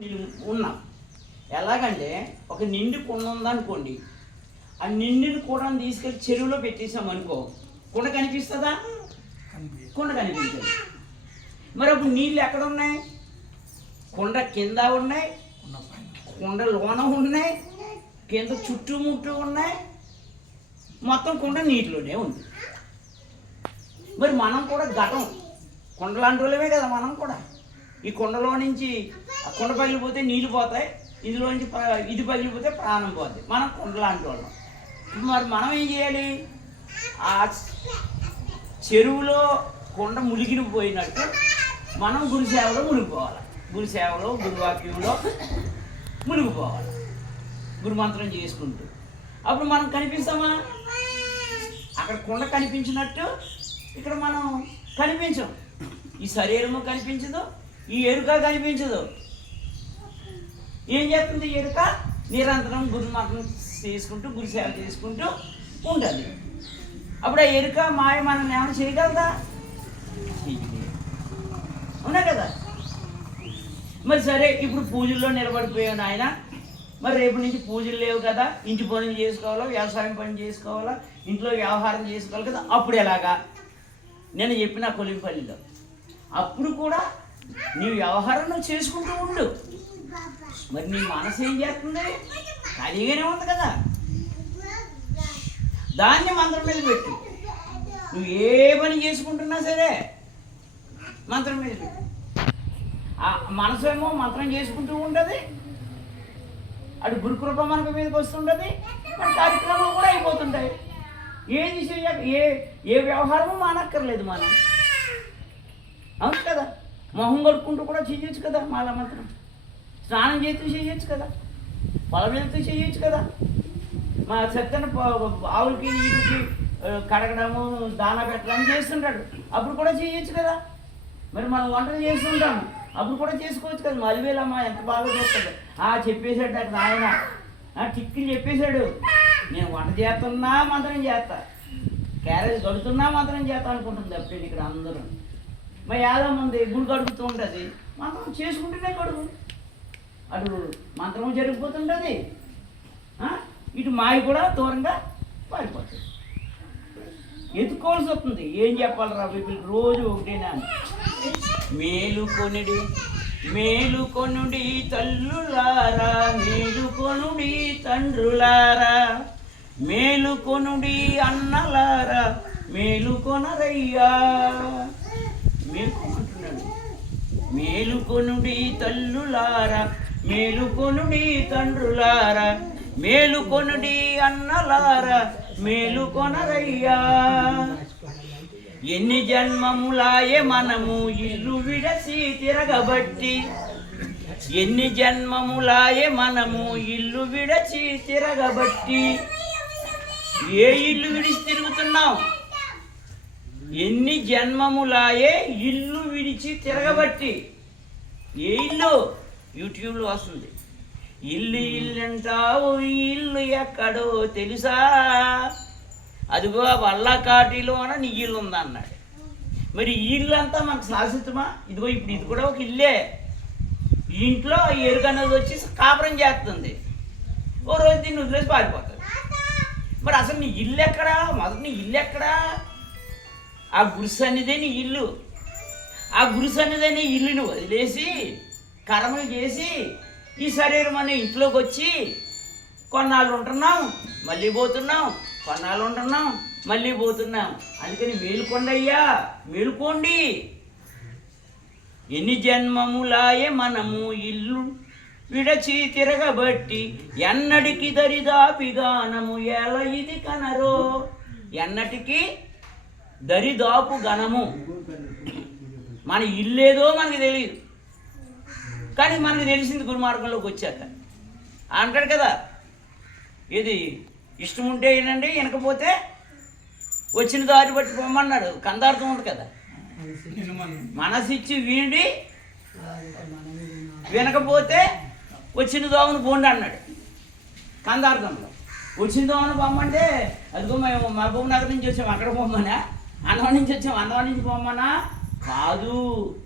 నీళ్ళు ఉన్నాం. ఎలాగంటే ఒక నిండు కుండ ఉందనుకోండి ఆ నిండిని కూడా తీసుకెళ్ళి చెరువులో పెట్టేసాం అనుకో కుండ కనిపిస్తుందా? కుండ కనిపించదు. మరి అప్పుడు నీళ్ళు ఎక్కడ ఉన్నాయి కుండ కింద ఉన్నాయి కుండ లోన ఉన్నాయి కింద చుట్టుముట్టు ఉన్నాయి. మొత్తం కుండ నీటిలోనే ఉంది. మరి మనం కూడా ఘటం కుండ లాంటి వాళ్ళమే కదా మనం కూడా. ఈ కుండలో నుంచి కుండ పగిలిపోతే నీళ్ళు పోతాయి ఇందులో నుంచి ఇది పగిలిపోతే ప్రాణం పోతుంది మనం కుండ లాంటి వాళ్ళం. మరి మనం ఏం చేయాలి? ఆ చెరువులో కుండ మునిగిన పోయినట్టు మనం గురు సేవలో మునిగిపోవాలి. గురు సేవలో గురువాక్యంలో మునిగిపోవాలి. గురుమంత్రం చేసుకుంటూ. అప్పుడు మనం కనిపిస్తామా? అక్కడ కుండ కనిపించినట్టు ఇక్కడ మనం కనిపించం. ఈ శరీరము కనిపించదు ఈ ఎరుక కనిపించదు. ఏం చేస్తుంది ఎరుక? నిరంతరం గురుమతం చేసుకుంటూ గురు సేవ చేసుకుంటూ ఉంటుంది అప్పుడు ఆ ఎరుక మాయ మనం ఏమైనా చేయగలదా? ఉన్నా అవునా కదా? మరి సరే ఇప్పుడు పూజల్లో నిలబడిపోయాను ఆయన. మరి రేపు నుంచి పూజలు లేవు కదా. ఇంటి పనులు చేసుకోవాలా? వ్యవసాయం పని చేసుకోవాలా? ఇంట్లో వ్యవహారం చేసుకోవాలి కదా? అప్పుడు ఎలాగా? నేను చెప్పిన కొలింపల్లిలో అప్పుడు కూడా నీ వ్యవహారం నువ్వు చేసుకుంటూ ఉండు. మరి నీ మనసు ఏం చేస్తుంది? ఖాళీగానే ఉంది కదా. దాన్ని మంత్రం మీద పెట్టు. నువ్వు ఏ పని చేసుకుంటున్నా సరే మంత్రం మీద పెట్టు. ఆ మనసు ఏమో మంత్రం చేసుకుంటూ ఉంటుంది. అటు గురుకృప మనకు మీదకి వస్తుంటుంది. మన కార్యక్రమాలు కూడా అయిపోతుంటాయి. ఏది చెయ్య ఏ ఏ వ్యవహారము మానక్కర్లేదు మనం. అవును కదా మొహం కడుక్కుంటూ కూడా చేయొచ్చు కదా మాల మంత్రం. స్నానం చేస్తూ చేయొచ్చు కదా. పొలం వెళ్తూ చేయొచ్చు కదా. మా చెత్తను ఆవులకి వీటికి కడగడము దానా పెట్టడం చేస్తుంటాడు. అప్పుడు కూడా చేయొచ్చు కదా. మరి మనం వంటలు చేస్తుంటాము. అప్పుడు కూడా చేసుకోవచ్చు కదా. మలివేలమ్మ ఎంత బాగా చేస్తాడు. ఆ చెప్పేశాడు నాకు ఆయన ఆ చెప్పేశాడు. నేను వంట చేస్తున్నా మంత్రం చేస్తా. క్యారేజ్ కడుతున్నా మంత్రం చేస్తా అనుకుంటుంది. అప్పుడు ఇక్కడ అందరూ? మరి యాదో మంది గుడి కడుగుతూ ఉంటుంది. మంత్రం చేసుకుంటూనే కడుగు. అటు మంత్రం జరిగిపోతుంటుంది. ఇటు మాయి కూడా దూరంగా పారిపోతుంది ఎత్తుకోవాల్సి వస్తుంది. ఏం చెప్పాలరా వీళ్ళు రోజు ఒకటేనా మేలు కొనుడి మేలు కొనుడి తల్లులారా మేలుకొనుడి తండ్రులారా మేలుకొనుడి అన్నలారా మేలుకొనరయ్యా మేలుకోమంటున్నాడు మేలుకొనుడి తల్లులారా మేలుకొనుడి తండ్రులారా మేలుకొనుడి అన్నలారా మేలుకొనరయ్యా. ఎన్ని జన్మములాయే మనము ఇల్లు విడసి తిరగబట్టి ఎన్ని జన్మములాయే మనము ఇల్లు విడచి తిరగబట్టి ఏ ఇల్లు విడిచి తిరుగుతున్నాం? ఎన్ని జన్మములాయే ఇల్లు విడిచి తిరగబట్టి. ఏ ఇల్లు? యూట్యూబ్లో వస్తుంది. ఇల్లు ఇల్లు అంటావు ఇల్లు ఎక్కడో తెలుసా? అదిగో వల్లకాటిలోన నీ ఇల్లు ఉందన్నాడు మరి ఈ ఇల్లు అంతా మనకు శాశ్వతమా? ఇదిగో ఇప్పుడు ఇది కూడా ఒక ఇల్లే. ఇంట్లో ఈ ఎరుగన్నది వచ్చి కాపురం చేస్తుంది. ఓ రోజు దీన్ని వదిలేసి పారిపోతుంది మరి అసలు నీ ఇల్లు ఎక్కడా మొదటి నీ ఇల్లు ఎక్కడా ఆ గుడిసె అనేదే నీ ఇల్లు. ఆ గుడిసె నీ ఇల్లుని వదిలేసి కర్మలు చేసి ఈ శరీరం అనే ఇంట్లోకి వచ్చి కొన్నాళ్ళు ఉంటున్నాం మళ్ళీ పోతున్నాం కొన్నాళ్ళు ఉంటున్నాం మళ్ళీ పోతున్నాం. అందుకని మేలుకొండయ్యా మేలుకోండి. ఎన్ని జన్మములాయే మనము ఇల్లు విడచి తిరగబట్టి ఎన్నటికి దరిదాపిగానము ఎలా ఇది కనరో? ఎన్నటికి దరిదాపు గణము మన ఇల్లేదో మనకి తెలియదు కానీ మనకు తెలిసింది గురుమార్గంలోకి వచ్చాక. అంటాడు కదా ఇది ఇష్టం ఉంటే ఏంటండి వినకపోతే వచ్చిన దారి బట్టి పొమ్మన్నాడు. కందార్థం ఉంది కదా. మనసిచ్చి వినండి వినకపోతే వచ్చిన దోమను పోండి అన్నాడు. కందార్థంలో. వచ్చిన దోమను పొమ్మంటే అదిగో మేము మహబూబ్ నగర్ నుంచి వచ్చాము అక్కడ పొమ్మనా అన్నం నుంచి వచ్చాం అన్నం నుంచి పొమ్మనా కాదు.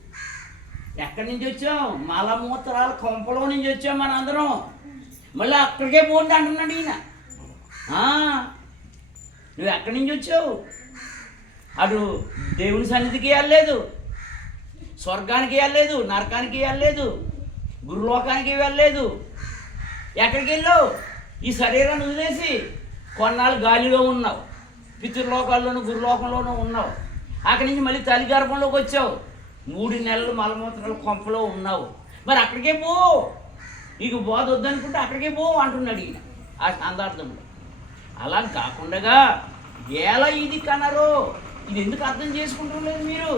ఎక్కడి నుంచి వచ్చాం మలమూత్రాల కొంపలో నుంచి వచ్చాం మనందరం మళ్ళీ అక్కడికే పోండి అంటున్నాడు ఈయన. నువ్వు ఎక్కడి నుంచి వచ్చావు? అటు దేవుని సన్నిధికి వెళ్ళలేదు. స్వర్గానికి వెళ్ళలేదు. నరకానికి వెళ్ళలేదు. గురులోకానికి వెళ్ళలేదు. ఎక్కడికి వెళ్ళావు? ఈ శరీరాన్ని వదిలేసి కొన్నాళ్ళు గాలిలో ఉన్నావు. పితృలోకాల్లోనూ గురులోకంలోనూ ఉన్నావు. అక్కడి నుంచి మళ్ళీ తల్లి గర్భంలోకి వచ్చావు. మూడు నెలలు మలమూత్రాలు కొంపలో ఉన్నావు. మరి అక్కడికే పో. నీకు బోధ వద్దనుకుంటే అక్కడికే పో అంటున్నాడు ఈయన ఆ సందర్భంలో. అలా కాకుండా ఎలా ఇది కనరో. ఇది ఎందుకు అర్థం చేసుకుంటాం లేదు మీరు.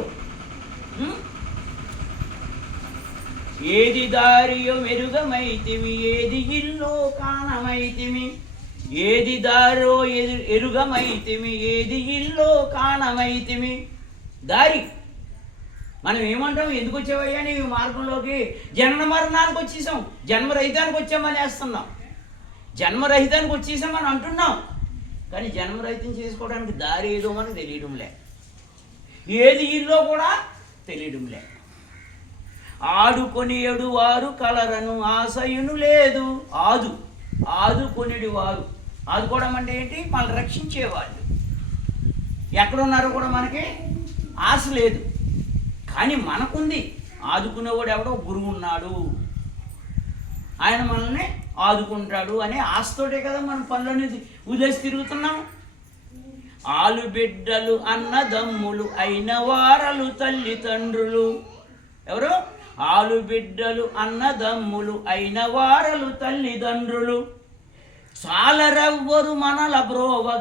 ఏది దారియో మెరుగమైతిమి ఏది ఇల్లు కాణమైతిమి ఏది దారో ఎదు ఎరుగమైతిమి ఏది ఇల్లో కాణమైతిమి దారి. మనం ఏమంటాం? ఎందుకు వచ్చావయ్యా ఈ మార్గంలోకి? జన్మ మరణానికి వచ్చేసాం. జన్మరహితానికి వచ్చామని వేస్తున్నాం. జన్మరహితానికి వచ్చేసామని అంటున్నాం. కానీ జన్మరహితం చేసుకోవడానికి దారి ఏదో మనకు తెలియడంలే. ఏది ఇల్లో కూడా తెలియడంలే. ఆడుకొని ఆడుకొనియడు వారు కలరను ఆశయును లేదు ఆదు. ఆదుకొనిడి వారు ఆదుకోవడం అంటే ఏంటి? మనల్ని రక్షించేవాళ్ళు. ఎక్కడున్నారో కూడా మనకి ఆశ లేదు. కానీ మనకుంది. ఆదుకునేవాడు ఎవడో? గురువు ఉన్నాడు ఆయన మనల్ని ఆదుకుంటాడు అనే ఆశతోటే కదా మనం పనులని వదిలేసి తిరుగుతున్నాం. ఆలు బిడ్డలు అన్నదమ్ములు అయిన వారలు తల్లిదండ్రులు. ఎవరు? ఆలు బిడ్డలు అన్నదమ్ములు అయిన వారలు తల్లిదండ్రులు. ಸಾಲರ ಒಬ್ಬರು ಮನಲ ಬ್ರೋ ಅವಾಗ